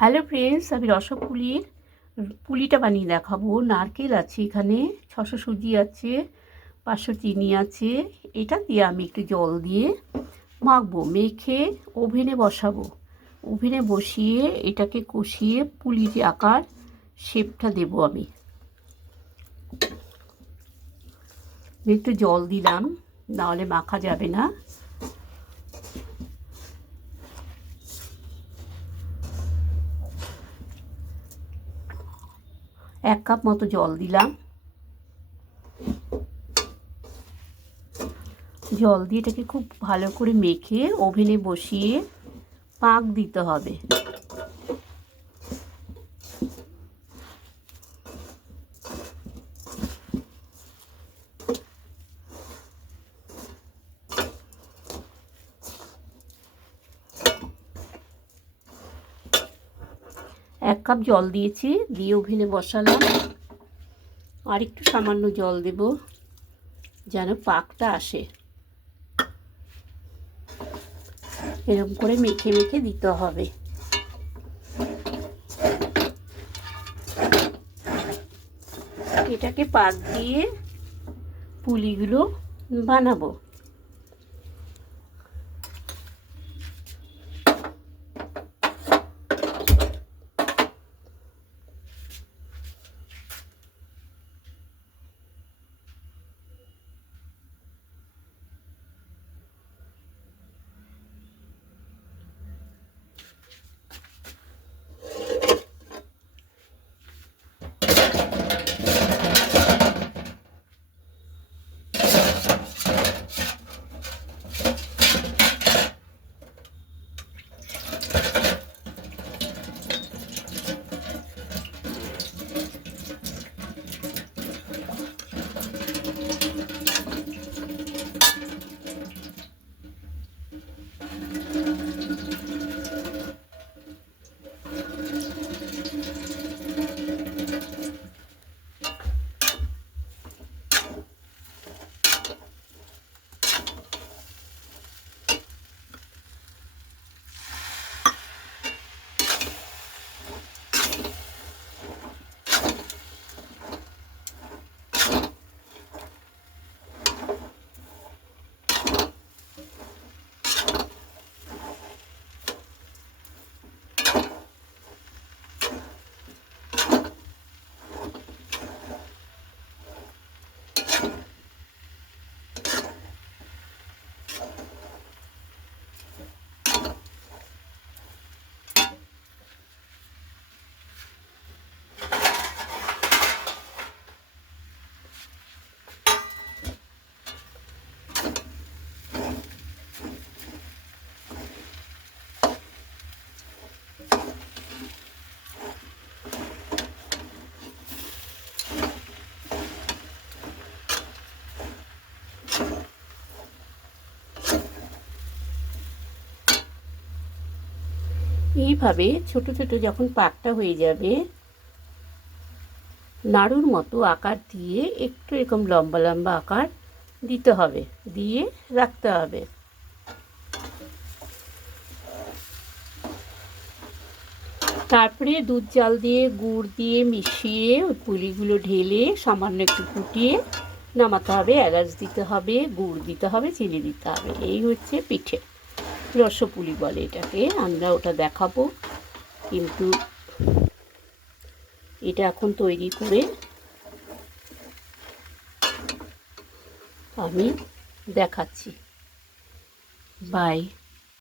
Hello friends, আমি রসপুলির পুলিটা বানিয়ে দেখাবো। নারকেল আছে, এখানে 600 সুজি আছে, 500 চিনি আছে। এটা দিয়ে আমি একটু জল দিয়ে মাখবো, মেখে ওভেনে বসাবো। ওভেনে বসিয়ে এটাকে কষিয়ে পুলির আকার শেপটা দেবো। আমি একটু জল দিলাম, নাহলে মাখা যাবে না। 1 কাপ মতো জল দিলাম। জল দিয়ে এটাকে খুব ভালো করে মেখে ওভেনে বসিয়ে পাক দিতে হবে। এক কাপ জল দিয়েছি, দিয়ে ওভেনে বসালাম। আর একটু সামান্য জল দেব যেন পাকটা আসে। এরকম করে মেখে মেখে দিতে হবে। এটাকে পাক দিয়ে পুলিগুলো বানাবো। এইভাবে ছোট ছোট যখন পাকটা হয়ে যাবে, নাড়ুর মতো আকার দিয়ে একটু এরকম লম্বা লম্বা আকার দিতে হবে, দিয়ে রাখতে হবে। তারপরে দুধ জাল দিয়ে গুড় দিয়ে মিশিয়ে ওই পুলিগুলো ঢেলে সামান্য একটু ফুটিয়ে নামাতে হবে। এলাচ দিতে হবে, গুড় দিতে হবে, চিনি দিতে হবে। এই হচ্ছে পিঠে, রসপুলি বলে এটাকে। আমরা ওটা দেখাবো, কিন্তু এটা এখন তৈরি করে আমি দেখাচ্ছি। বাই।